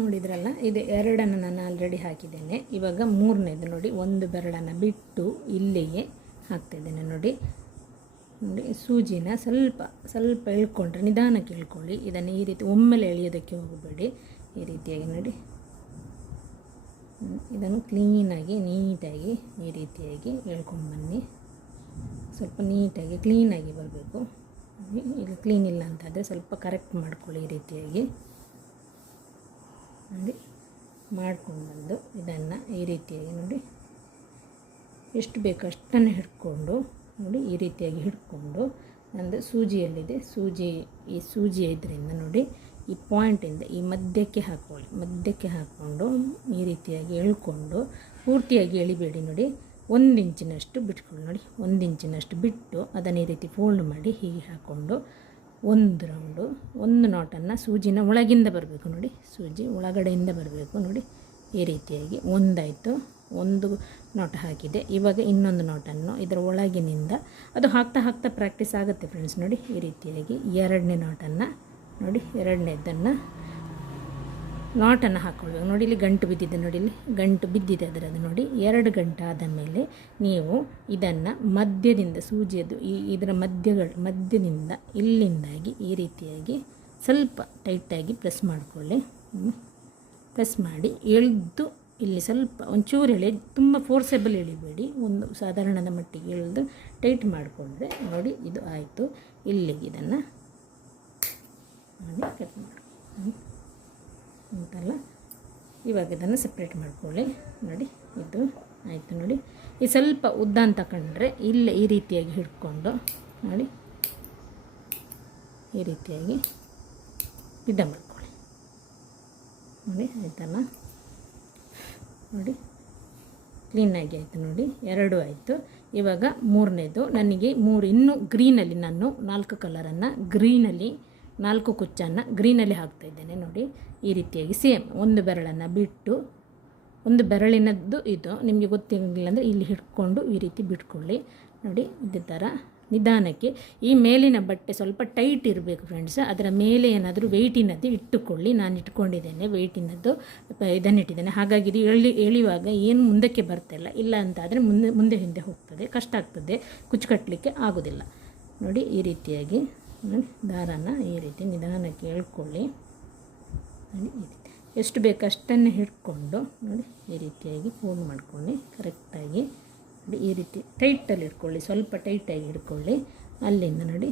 ನೋಡಿದ್ರಲ್ಲ, ಇದು ಎರಡನ್ನು ನಾನು ಆಲ್ರೆಡಿ ಹಾಕಿದ್ದೇನೆ. ಇವಾಗ ಮೂರನೇದು ನೋಡಿ, ಒಂದು ಬೆರಳನ್ನು ಬಿಟ್ಟು ಇಲ್ಲಿಗೆ ಹಾಕ್ತಿದ್ದೇನೆ ನೋಡಿ. ನೋಡಿ, ಸೂಜಿನ ಸ್ವಲ್ಪ ಸ್ವಲ್ಪ ಎಳ್ಕೊಂಡ್ರೆ, ನಿಧಾನಕ್ಕೆ ಇಳ್ಕೊಳ್ಳಿ ಇದನ್ನು ಈ ರೀತಿ ಒಮ್ಮೆಲೆ ಎಳೆಯೋದಕ್ಕೆ ಹೋಗಬೇಡಿ. ಈ ರೀತಿಯಾಗಿ ನೋಡಿ. ಇದನ್ನು ಕ್ಲೀನಾಗಿ, ನೀಟಾಗಿ ಈ ರೀತಿಯಾಗಿ ಎಳ್ಕೊಂಡು ಬನ್ನಿ. ಸ್ವಲ್ಪ ನೀಟಾಗಿ, ಕ್ಲೀನಾಗಿ ಬರಬೇಕು. ಇಲ್ಲಿ ಕ್ಲೀನ್ ಇಲ್ಲ ಅಂತಾದರೆ ಸ್ವಲ್ಪ ಕರೆಕ್ಟ್ ಮಾಡ್ಕೊಳ್ಳಿ ಈ ರೀತಿಯಾಗಿ. ನೋಡಿ ಮಾಡ್ಕೊಂಡು ಬಂದು ಇದನ್ನು ಈ ರೀತಿಯಾಗಿ ನೋಡಿ, ಎಷ್ಟು ಬೇಕು ಅಷ್ಟನ್ನು ಹಿಡ್ಕೊಂಡು ನೋಡಿ ಈ ರೀತಿಯಾಗಿ ಹಿಡ್ಕೊಂಡು ನಂದು ಸೂಜಿಯಲ್ಲಿದೆ. ಸೂಜಿ, ಈ ಸೂಜಿ ಇದರಿಂದ ನೋಡಿ ಈ ಪಾಯಿಂಟಿಂದ ಈ ಮಧ್ಯಕ್ಕೆ ಹಾಕ್ಕೊಳ್ಳಿ ಮಧ್ಯಕ್ಕೆ ಹಾಕ್ಕೊಂಡು ಈ ರೀತಿಯಾಗಿ ಎಳ್ಕೊಂಡು ಪೂರ್ತಿಯಾಗಿ ಎಳಿಬೇಡಿ ನೋಡಿ. ಒಂದು ಇಂಚಿನಷ್ಟು ಬಿಟ್ಕೊಳ್ಳಿ ನೋಡಿ. ಒಂದು ಇಂಚಿನಷ್ಟು ಬಿಟ್ಟು ಅದನ್ನು ಈ ರೀತಿ ಫೋಲ್ಡ್ ಮಾಡಿ ಹೀಗೆ ಹಾಕ್ಕೊಂಡು ಒಂದು ರೌಂಡು, ಒಂದು ನಾಟನ್ನು ಸೂಜಿನ ಒಳಗಿಂದ ಬರಬೇಕು ನೋಡಿ. ಸೂಜಿ ಒಳಗಡೆಯಿಂದ ಬರಬೇಕು ನೋಡಿ. ಈ ರೀತಿಯಾಗಿ ಒಂದಾಯಿತು. ಒಂದು ನೋಟ ಹಾಕಿದೆ. ಇವಾಗ ಇನ್ನೊಂದು ನೋಟನ್ನು ಇದರ ಒಳಗಿನಿಂದ ಅದು ಹಾಕ್ತಾ ಹಾಕ್ತಾ ಪ್ರಾಕ್ಟೀಸ್ ಆಗುತ್ತೆ ಫ್ರೆಂಡ್ಸ್ ನೋಡಿ. ಈ ರೀತಿಯಾಗಿ ಎರಡನೇ ನೋಟನ್ನು ನೋಡಿ. ಎರಡನೇದನ್ನು ನಾಟನ್ನು ಹಾಕ್ಕೊಳ್ಬೇಕು ನೋಡಿ, ಇಲ್ಲಿ ಗಂಟು ಬಿದ್ದಿದೆ. ನೋಡಿ, ಇಲ್ಲಿ ಗಂಟು ಬಿದ್ದಿದೆ ಅದರದ್ದು ನೋಡಿ, ಎರಡು ಗಂಟು ಆದ ಮೇಲೆ ನೀವು ಇದನ್ನು ಮಧ್ಯದಿಂದ ಸೂಜಿಯದು ಈ ಇದರ ಮಧ್ಯಗಳು, ಮಧ್ಯದಿಂದ, ಇಲ್ಲಿಂದಾಗಿ ಈ ರೀತಿಯಾಗಿ ಸ್ವಲ್ಪ ಟೈಟಾಗಿ ಪ್ರೆಸ್ ಮಾಡಿಕೊಳ್ಳಿ. ಪ್ರೆಸ್ ಮಾಡಿ ಎಳೆದು ಇಲ್ಲಿ ಸ್ವಲ್ಪ ಒಂಚೂರು ಎಳೆ, ತುಂಬ ಫೋರ್ಸೆಬಲ್ ಎಳಿಬೇಡಿ. ಒಂದು ಸಾಧಾರಣದ ಮಟ್ಟಿಗೆ ಎಳೆದು ಟೈಟ್ ಮಾಡಿಕೊಂಡ್ರೆ ನೋಡಿ, ಇದು ಆಯಿತು. ಇಲ್ಲಿಗೆ ಇದನ್ನು ಮಾಡಿ ಕಟ್ ಮಾಡಿ. ಉಂಟಲ್ಲ? ಇವಾಗ ಇದನ್ನು ಸಪ್ರೇಟ್ ಮಾಡ್ಕೊಳ್ಳಿ. ನೋಡಿ, ಇದು ಆಯಿತು ನೋಡಿ. ಈ ಸ್ವಲ್ಪ ಉದ್ದ ಅಂತ ಕಂಡ್ರೆ ಇಲ್ಲೇ ಈ ರೀತಿಯಾಗಿ ಹಿಡ್ಕೊಂಡು, ನೋಡಿ. ಈ ರೀತಿಯಾಗಿ ಇದ್ದ ಮಾಡ್ಕೊಳ್ಳಿ. ನೋಡಿ, ಆಯಿತಲ್ಲ? ನೋಡಿ ಕ್ಲೀನಾಗಿ ಆಯಿತು ನೋಡಿ. ಎರಡು ಆಯಿತು. ಇವಾಗ ಮೂರನೇದು. ನನಗೆ ಮೂರು, ಇನ್ನೂ ಗ್ರೀನಲ್ಲಿ ನಾನು ನಾಲ್ಕು ಕಲರನ್ನು ಗ್ರೀನಲ್ಲಿ ನಾಲ್ಕು ಕುಚ್ಚನ್ನು ಗ್ರೀನಲ್ಲಿ ಹಾಕ್ತಾ ಇದ್ದೇನೆ. ನೋಡಿ, ಈ ರೀತಿಯಾಗಿ ಸೇಮ್ ಒಂದು ಬೆರಳನ್ನು ಬಿಟ್ಟು, ಒಂದು ಬೆರಳಿನದ್ದು ಇದು ನಿಮಗೆ ಗೊತ್ತಿರಲಿಲ್ಲ ಅಂದರೆ ಇಲ್ಲಿ ಹಿಡ್ಕೊಂಡು ಈ ರೀತಿ ಬಿಟ್ಕೊಳ್ಳಿ. ನೋಡಿ, ಇದೇ ಥರ ನಿಧಾನಕ್ಕೆ. ಈ ಮೇಲಿನ ಬಟ್ಟೆ ಸ್ವಲ್ಪ ಟೈಟ್ ಇರಬೇಕು ಫ್ರೆಂಡ್ಸ್ ಅದರ ಮೇಲೆ ಏನಾದರೂ ವೆಯ್ಟಿನದ್ದು ಇಟ್ಟುಕೊಳ್ಳಿ. ನಾನು ಇಟ್ಕೊಂಡಿದ್ದೇನೆ ವೆಯ್ಟಿನದ್ದು ಇದನ್ನಿಟ್ಟಿದ್ದೇನೆ ಹಾಗಾಗಿ ಇದು ಎಳಿ, ಎಳಿಯುವಾಗ ಏನು ಮುಂದಕ್ಕೆ ಬರ್ತಿಲ್ಲ ಇಲ್ಲ. ಅಂತಾದರೆ ಮುಂದೆ ಮುಂದೆ ಹಿಂದೆ ಹೋಗ್ತದೆ. ಕಷ್ಟ ಆಗ್ತದೆ. ಕುಚ್ಚು ಕಟ್ಟಲಿಕ್ಕೆ ಆಗೋದಿಲ್ಲ. ನೋಡಿ, ಈ ರೀತಿಯಾಗಿ ದಾರನ ಈ ರೀತಿ ನಿಧಾನಕ್ಕೆ ಹೇಳ್ಕೊಳ್ಳಿ. ನೋಡಿ ಎಷ್ಟು ಬೇಕು ಅಷ್ಟನ್ನು ಹಿಡ್ಕೊಂಡು ನೋಡಿ ಈ ರೀತಿಯಾಗಿ ಫೋನ್ ಮಾಡ್ಕೊಳ್ಳಿ. ಕರೆಕ್ಟಾಗಿ ನೋಡಿ ಈ ರೀತಿ ಟೈಟಲ್ಲಿ ಇಟ್ಕೊಳ್ಳಿ ಸ್ವಲ್ಪ ಟೈಟಾಗಿ ಹಿಡ್ಕೊಳ್ಳಿ. ಅಲ್ಲಿಂದ ನೋಡಿ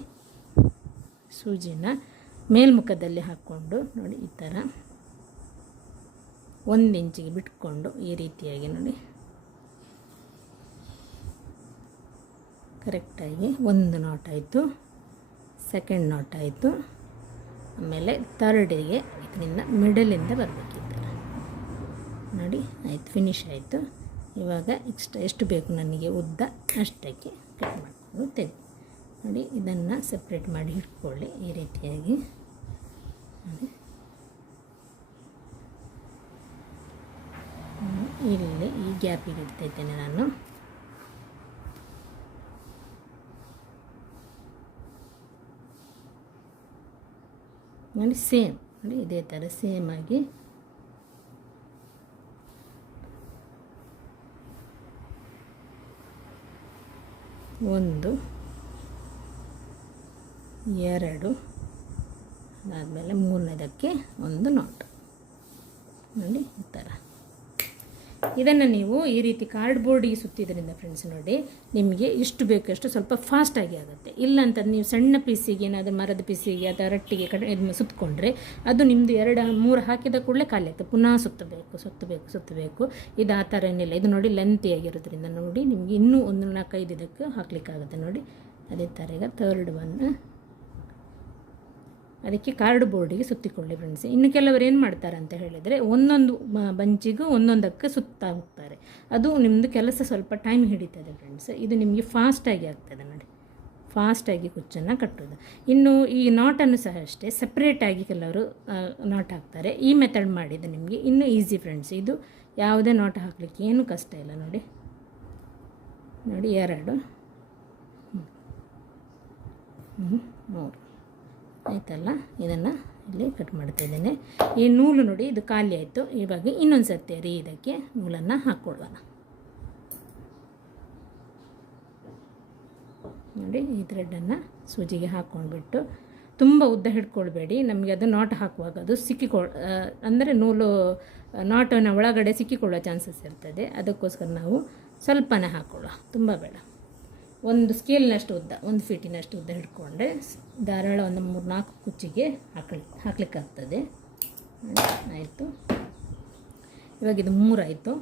ಸೂಜಿನ ಮೇಲ್ಮುಖದಲ್ಲಿ ಹಾಕ್ಕೊಂಡು ನೋಡಿ ಈ ಥರ ಒಂದು ಇಂಚಿಗೆ ಬಿಟ್ಕೊಂಡು ಈ ರೀತಿಯಾಗಿ ನೋಡಿ ಕರೆಕ್ಟಾಗಿ ಒಂದು ನಾಟ್ ಆಯಿತು. ಸೆಕೆಂಡ್ ನಾಟ್ ಆಯಿತು. ಆಮೇಲೆ ತರ್ಡಿಗೆ ಇದರಿಂದ ಮಿಡಲಿಂದ ಬರಬೇಕಿತ್ತು. ನೋಡಿ, ಆಯಿತು ಫಿನಿಶ್ ಆಯಿತು. ಇವಾಗ ಎಕ್ಸ್ಟ್ರಾ ಎಷ್ಟು ಬೇಕು ನನಗೆ ಉದ್ದ ಅಷ್ಟಕ್ಕೆ ಕಟ್ ಮಾಡಿಕೊಂಡು ತೆಗೆದು. ನೋಡಿ, ಇದನ್ನು ಸಪ್ರೇಟ್ ಮಾಡಿ ಇಟ್ಕೊಳ್ಳಿ ಈ ರೀತಿಯಾಗಿ. ನೋಡಿ. ಇಲ್ಲಿ ಈ ಗ್ಯಾಪಿಗೆ ಇಡ್ತೈತೇನೆ ನಾನು. ನೋಡಿ ಸೇಮ್, ನೋಡಿ ಇದೇ ಥರ ಆಗಿ. ಒಂದು, ಎರಡು, ಅದಾದಮೇಲೆ ಮೂರನೇದಕ್ಕೆ ಒಂದು ನಾಟ್ ನೋಡಿ ಈ ಥರ ಇದನ್ನು ನೀವು ಈ ರೀತಿ ಕಾರ್ಡ್ಬೋರ್ಡಿಗೆ ಸುತ್ತಿದ್ದರಿಂದ ಫ್ರೆಂಡ್ಸ್ ನೋಡಿ, ನಿಮಗೆ ಇಷ್ಟು ಬೇಕಷ್ಟು ಸ್ವಲ್ಪ ಫಾಸ್ಟಾಗಿ ಆಗುತ್ತೆ. ಇಲ್ಲ ನೀವು ಸಣ್ಣ ಪೀಸಿಗೆ ಏನಾದರೂ ಮರದ ಪೀಸಿಗೆ ಅಥವಾ ರಟ್ಟಿಗೆ ಕಡೆ ಸುತ್ತಕೊಂಡ್ರೆ ಅದು ನಿಮ್ಮದು ಎರಡು, ಮೂರು ಹಾಕಿದ ಕೂಡಲೇ ಖಾಲಿ ಆಗ್ತದೆ ಪುನಃ ಸುತ್ತಬೇಕು ಸುತ್ತಬೇಕು ಸುತ್ತಬೇಕು. ಇದು ಆ ಥರ ಏನಿಲ್ಲ. ಇದು ನೋಡಿ ಲೆಂತಿಯಾಗಿರೋದ್ರಿಂದ ನೋಡಿ ನಿಮಗೆ ಇನ್ನೂ ಒಂದು ನಾಲ್ಕೈದು ಇದಕ್ಕೆ ಹಾಕ್ಲಿಕ್ಕಾಗುತ್ತೆ ನೋಡಿ. ಅದೇ ಥರ ಈಗ ಥರ್ಡ್ ಒನ್ ಅದಕ್ಕೆ ಕಾರ್ಡ್ ಬೋರ್ಡಿಗೆ ಸುತ್ತಿಕೊಳ್ಳಿ ಫ್ರೆಂಡ್ಸ್ ಇನ್ನು ಕೆಲವರು ಏನು ಮಾಡ್ತಾರೆ ಅಂತ ಹೇಳಿದರೆ ಒಂದೊಂದು ಬಂಚಿಗೂ ಒಂದೊಂದಕ್ಕೆ ಸುತ್ತಾ ಹೋಗ್ತಾರೆ. ಅದು ನಿಮ್ಮದು ಕೆಲಸ ಸ್ವಲ್ಪ ಟೈಮ್ ಹಿಡಿತದೆ ಫ್ರೆಂಡ್ಸ್ ಇದು ನಿಮಗೆ ಫಾಸ್ಟಾಗಿ ಆಗ್ತದೆ ನೋಡಿ. ಫಾಸ್ಟಾಗಿ ಕುಚ್ಚನ್ನು ಕಟ್ಟೋದು. ಇನ್ನು ಈ ನಾಟನ್ನು ಸಹ ಅಷ್ಟೇ ಸಪ್ರೇಟಾಗಿ ಕೆಲವರು ನಾಟ್ ಹಾಕ್ತಾರೆ. ಈ ಮೆಥಡ್ ಮಾಡಿದ್ದು ನಿಮಗೆ ಇನ್ನೂ ಈಸಿ ಫ್ರೆಂಡ್ಸ್ ಇದು ಯಾವುದೇ ನಾಟ್ ಹಾಕಲಿಕ್ಕೆ ಏನು ಕಷ್ಟ ಇಲ್ಲ ನೋಡಿ. ನೋಡಿ ಎರಡು. ಮೂರು. ಆಯ್ತಲ್ಲ? ಇದನ್ನು ಇಲ್ಲಿ ಕಟ್ ಮಾಡ್ತಾ ಇದ್ದೇನೆ. ಈ ನೂಲು ನೋಡಿ, ಇದು ಖಾಲಿ ಆಯಿತು. ಇವಾಗ ಇನ್ನೊಂದು ಸರ್ತಿ ರೀ ಇದಕ್ಕೆ ನೂಲನ್ನು ಹಾಕ್ಕೊಳ್ಳೋಣ ನೋಡಿ, ಈ ಥ್ರೆಡನ್ನು ಸೂಜಿಗೆ ಹಾಕ್ಕೊಂಡ್ಬಿಟ್ಟು. ತುಂಬ ಉದ್ದ ಹಿಡ್ಕೊಳ್ಬೇಡಿ. ನಮಗೆ ಅದು ನಾಟ್ ಹಾಕುವಾಗ ಅದು ಸಿಕ್ಕಿಕೊಳ್ ಅಂದರೆ ನೂಲು ನಾಟನ ಒಳಗಡೆ ಸಿಕ್ಕಿಕೊಳ್ಳೋ ಚಾನ್ಸಸ್ ಇರ್ತದೆ. ಅದಕ್ಕೋಸ್ಕರ ನಾವು ಸ್ವಲ್ಪನೇ ಹಾಕ್ಕೊಳ್ಳೋ ತುಂಬ ಬೇಡ. ಒಂದು ಸ್ಕೇಲ್ನಷ್ಟು ಉದ್ದ, ಒಂದು ಫೀಟಿನಷ್ಟು ಉದ್ದ ಹಿಡ್ಕೊಂಡೆ ಧಾರಾಳ ಒಂದು ಮೂರು ನಾಲ್ಕು ಕುಚ್ಚಿಗೆ ಹಾಕಲಿ ಹಾಕ್ಲಿಕ್ಕಾಗ್ತದೆ. ಆಯಿತು. ಇವಾಗ ಇದು ಮೂರಾಯಿತು.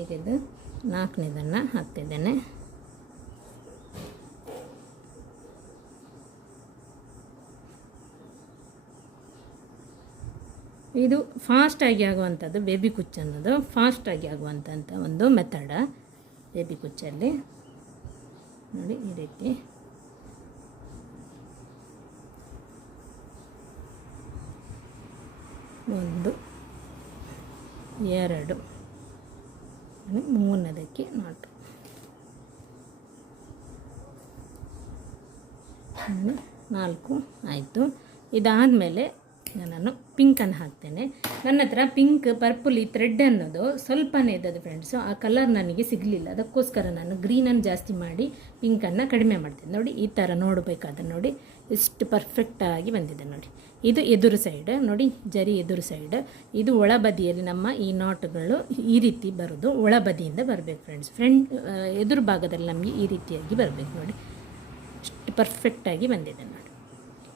ಈಗ ಇದು ನಾಲ್ಕನೇದನ್ನು ಹಾಕ್ತಿದ್ದೇನೆ. ಇದು ಫಾಸ್ಟಾಗಿ ಆಗುವಂಥದ್ದು ಬೇಬಿ ಕುಚ್ಚು ಅನ್ನೋದು ಫಾಸ್ಟಾಗಿ ಆಗುವಂಥ ಒಂದು ಮೆಥಡ ಬೇಬಿ ಕುಚ್ಚಲ್ಲಿ. ನೋಡಿ ಈ ರೀತಿ. ಒಂದು ಎರಡು ಮೂರನೇದಕ್ಕೆ ನಾಟು ನಾಲ್ಕು ಆಯಿತು. ಇದಾದಮೇಲೆ ನಾನು ಪಿಂಕನ್ನು ಹಾಕ್ತೇನೆ. ನನ್ನ ಹತ್ರ ಪಿಂಕ್ ಪರ್ಪಲ್ ಈ ಥ್ರೆಡ್ ಅನ್ನೋದು ಸ್ವಲ್ಪನೇ ಇದ್ದದ್ದು ಫ್ರೆಂಡ್ಸು ಆ ಕಲರ್ ನನಗೆ ಸಿಗಲಿಲ್ಲ. ಅದಕ್ಕೋಸ್ಕರ ನಾನು ಗ್ರೀನನ್ನು ಜಾಸ್ತಿ ಮಾಡಿ ಪಿಂಕನ್ನು ಕಡಿಮೆ ಮಾಡ್ತೇನೆ. ನೋಡಿ, ಈ ಥರ ನೋಡಬೇಕಾದ್ರೆ ನೋಡಿ, ಎಷ್ಟು ಪರ್ಫೆಕ್ಟಾಗಿ ಬಂದಿದೆ ನೋಡಿ. ಇದು ಎದುರು ಸೈಡ್ ನೋಡಿ, ಜರಿ ಎದುರು ಸೈಡ್ ಇದು ಒಳಬದಿಯಲ್ಲಿ ನಮ್ಮ ಈ ನಾಟ್ಗಳು ಈ ರೀತಿ ಬರೋದು. ಒಳಬದಿಯಿಂದ ಬರಬೇಕು ಫ್ರೆಂಡ್ಸ್ ಫ್ರೆಂಡ್ ಎದುರು ಭಾಗದಲ್ಲಿ ನಮಗೆ ಈ ರೀತಿಯಾಗಿ ಬರಬೇಕು ನೋಡಿ. ಎಷ್ಟು ಪರ್ಫೆಕ್ಟಾಗಿ ಬಂದಿದೆ ನೋಡಿ.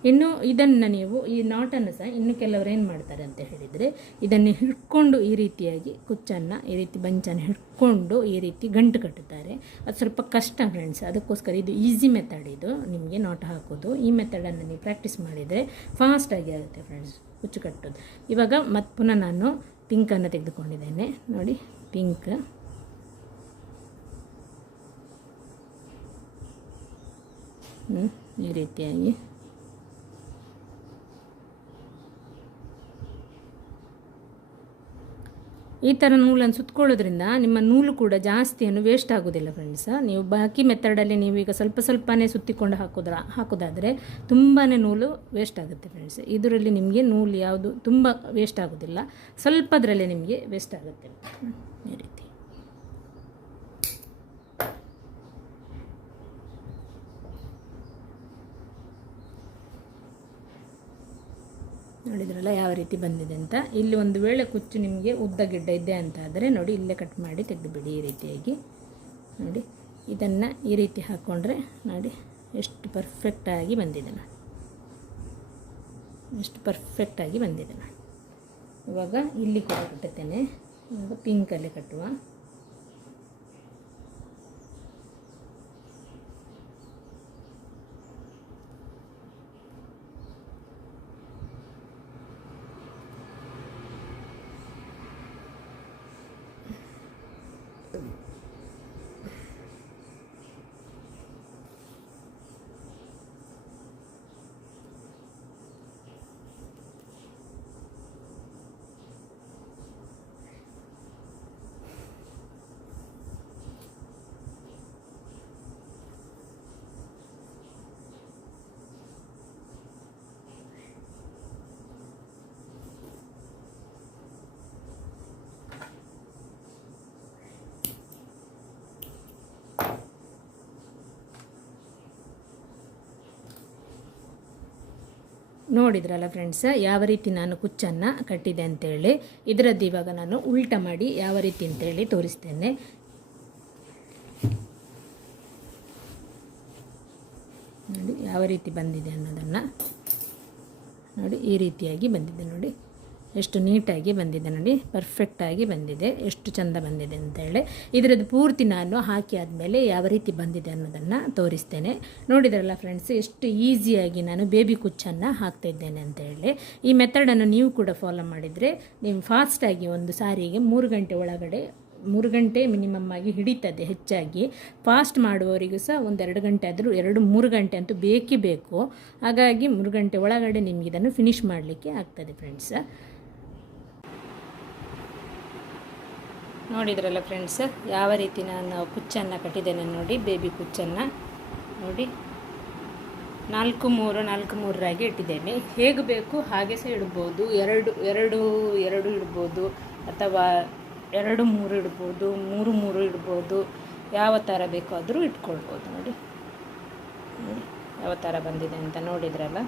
ಇನ್ನು ಇದನ್ನು ನೀವು ಈ ನಾಟನ್ನು ಸಹ ಇನ್ನು ಕೆಲವರು ಏನು ಮಾಡ್ತಾರೆ ಅಂತ ಹೇಳಿದರೆ, ಇದನ್ನು ಹಿಡ್ಕೊಂಡು ಈ ರೀತಿಯಾಗಿ ಕುಚ್ಚನ್ನು ಈ ರೀತಿ ಬಂಚನ್ನು ಹಿಡ್ಕೊಂಡು ಈ ರೀತಿ ಗಂಟು ಕಟ್ಟುತ್ತಾರೆ. ಅದು ಸ್ವಲ್ಪ ಕಷ್ಟ ಫ್ರೆಂಡ್ಸ್ ಅದಕ್ಕೋಸ್ಕರ ಇದು ಈಸಿ ಮೆಥಡ್ ಇದು. ನಿಮಗೆ ನಾಟ್ ಹಾಕೋದು. ಈ ಮೆಥಡನ್ನು ನೀವು ಪ್ರಾಕ್ಟೀಸ್ ಮಾಡಿದರೆ ಫಾಸ್ಟಾಗಿ ಆಗುತ್ತೆ ಫ್ರೆಂಡ್ಸ್ ಕುಚ್ಚು ಕಟ್ಟೋದು. ಇವಾಗ ಮತ್ತೆ ಪುನಃ ನಾನು ಪಿಂಕನ್ನು ತೆಗೆದುಕೊಂಡಿದ್ದೇನೆ. ನೋಡಿ ಪಿಂಕ್ ಈ ರೀತಿಯಾಗಿ. ಈ ಥರ ನೂಲನ್ನು ಸುತ್ಕೊಳ್ಳೋದ್ರಿಂದ ನಿಮ್ಮ ನೂಲು ಕೂಡ ಜಾಸ್ತಿಯನ್ನು ವೇಸ್ಟ್ ಆಗೋದಿಲ್ಲ ಫ್ರೆಂಡ್ಸ್ ನೀವು ಬಾಕಿ ಮೆಥಡಲ್ಲಿ ನೀವು ಈಗ ಸ್ವಲ್ಪ ಸ್ವಲ್ಪನೇ ಸುತ್ತಿಕೊಂಡು ಹಾಕೋದ್ರ ಹಾಕೋದಾದರೆ ತುಂಬಾ ನೂಲು ವೇಸ್ಟ್ ಆಗುತ್ತೆ ಫ್ರೆಂಡ್ಸ್ ಇದರಲ್ಲಿ ನಿಮಗೆ ನೂಲು ಯಾವುದು ತುಂಬ ವೇಸ್ಟ್ ಆಗೋದಿಲ್ಲ. ಸ್ವಲ್ಪದರಲ್ಲೇ ನಿಮಗೆ ವೇಸ್ಟ್ ಆಗುತ್ತೆ. ಈ ರೀತಿ. ನೋಡಿದ್ರಲ್ಲ ಯಾವ ರೀತಿ ಬಂದಿದೆ ಅಂತ. ಇಲ್ಲಿ ಒಂದು ವೇಳೆ ಕುಚ್ಚು ನಿಮಗೆ ಉದ್ದ ಗಿಡ್ಡ ಇದೆ ಅಂತ ಆದರೆ ನೋಡಿ, ಇಲ್ಲೇ ಕಟ್ ಮಾಡಿ ತೆಗೆದುಬಿಡಿ ಈ ರೀತಿಯಾಗಿ. ನೋಡಿ, ಇದನ್ನು ಈ ರೀತಿ ಹಾಕ್ಕೊಂಡ್ರೆ ನೋಡಿ, ಎಷ್ಟು ಪರ್ಫೆಕ್ಟಾಗಿ ಬಂದಿದೆ ನೋಡಿ. ಎಷ್ಟು ಪರ್ಫೆಕ್ಟಾಗಿ ಬಂದಿದೆ ನೋಡಿ. ಇವಾಗ ಇಲ್ಲಿ ಕೂಡ ಕಟ್ಟುತ್ತೇನೆ ಇವಾಗ ಪಿಂಕಲ್ಲಿ ಕಟ್ಟುವ. ನೋಡಿದ್ರಲ್ಲ ಫ್ರೆಂಡ್ಸ್ ಯಾವ ರೀತಿ ನಾನು ಕುಚ್ಚನ್ನು ಕಟ್ಟಿದೆ ಅಂತೇಳಿ. ಇದರದ್ದು ಇವಾಗ ನಾನು ಉಲ್ಟ ಮಾಡಿ ಯಾವ ರೀತಿ ಅಂತೇಳಿ ತೋರಿಸ್ತೇನೆ. ನೋಡಿ, ಯಾವ ರೀತಿ ಬಂದಿದೆ ಅನ್ನೋದನ್ನು. ನೋಡಿ, ಈ ರೀತಿಯಾಗಿ ಬಂದಿದೆ ನೋಡಿ. ಎಷ್ಟು ನೀಟಾಗಿ ಬಂದಿದೆ ನೋಡಿ ಪರ್ಫೆಕ್ಟಾಗಿ ಬಂದಿದೆ, ಎಷ್ಟು ಚಂದ ಬಂದಿದೆ ಅಂತೇಳಿ ಇದರದ್ದು ಪೂರ್ತಿ ನಾನು ಹಾಕಿ ಆದಮೇಲೆ ಯಾವ ರೀತಿ ಬಂದಿದೆ ಅನ್ನೋದನ್ನು ತೋರಿಸ್ತೇನೆ. ನೋಡಿದ್ರಲ್ಲ ಫ್ರೆಂಡ್ಸ್ ಎಷ್ಟು ಈಸಿಯಾಗಿ ನಾನು ಬೇಬಿ ಕುಚ್ಚನ್ನು ಹಾಕ್ತಾಯಿದ್ದೇನೆ ಅಂತೇಳಿ ಈ ಮೆಥಡನ್ನು ನೀವು ಕೂಡ ಫಾಲೋ ಮಾಡಿದರೆ ನೀವು ಫಾಸ್ಟಾಗಿ ಒಂದು ಸಾರಿಗೆ ಮೂರು ಗಂಟೆ ಒಳಗಡೆ, ಮೂರು ಗಂಟೆ ಮಿನಿಮಮ್ ಆಗಿ ಹಿಡಿತದೆ ಹೆಚ್ಚಾಗಿ. ಫಾಸ್ಟ್ ಮಾಡುವವರಿಗೂ ಸಹ ಒಂದೆರಡು ಗಂಟೆ ಆದರೂ ಎರಡು ಮೂರು ಗಂಟೆ ಅಂತೂ ಬೇಕೇ ಬೇಕು. ಹಾಗಾಗಿ ಮೂರು ಗಂಟೆ ಒಳಗಡೆ ನಿಮಗೆ ಇದನ್ನು ಫಿನಿಶ್ ಮಾಡಲಿಕ್ಕೆ ಆಗ್ತದೆ ಫ್ರೆಂಡ್ಸ್ ನೋಡಿದ್ರಲ್ಲ ಫ್ರೆಂಡ್ಸ್ ಯಾವ ರೀತಿ ನಾನು ಕುಚ್ಚನ್ನು ಕಟ್ಟಿದ್ದೇನೆ ನೋಡಿ ಬೇಬಿ ಕುಚ್ಚನ್ನು ನೋಡಿ. ನಾಲ್ಕು ಮೂರು, ನಾಲ್ಕು ಮೂರರಾಗಿ ಇಟ್ಟಿದ್ದೇನೆ. ಹೇಗೆ ಬೇಕು ಹಾಗೆ ಸಹ ಇಡ್ಬೋದು. ಎರಡು ಎರಡು ಎರಡು ಇಡ್ಬೋದು ಅಥವಾ ಎರಡು ಮೂರು ಇಡ್ಬೋದು, ಮೂರು ಮೂರು ಇಡ್ಬೋದು. ಯಾವ ಥರ ಬೇಕಾದರೂ ಇಟ್ಕೊಳ್ಬೋದು ನೋಡಿ. ನೋಡಿ, ಯಾವ ಥರ ಬಂದಿದೆ ಅಂತ ನೋಡಿದ್ರಲ್ಲ.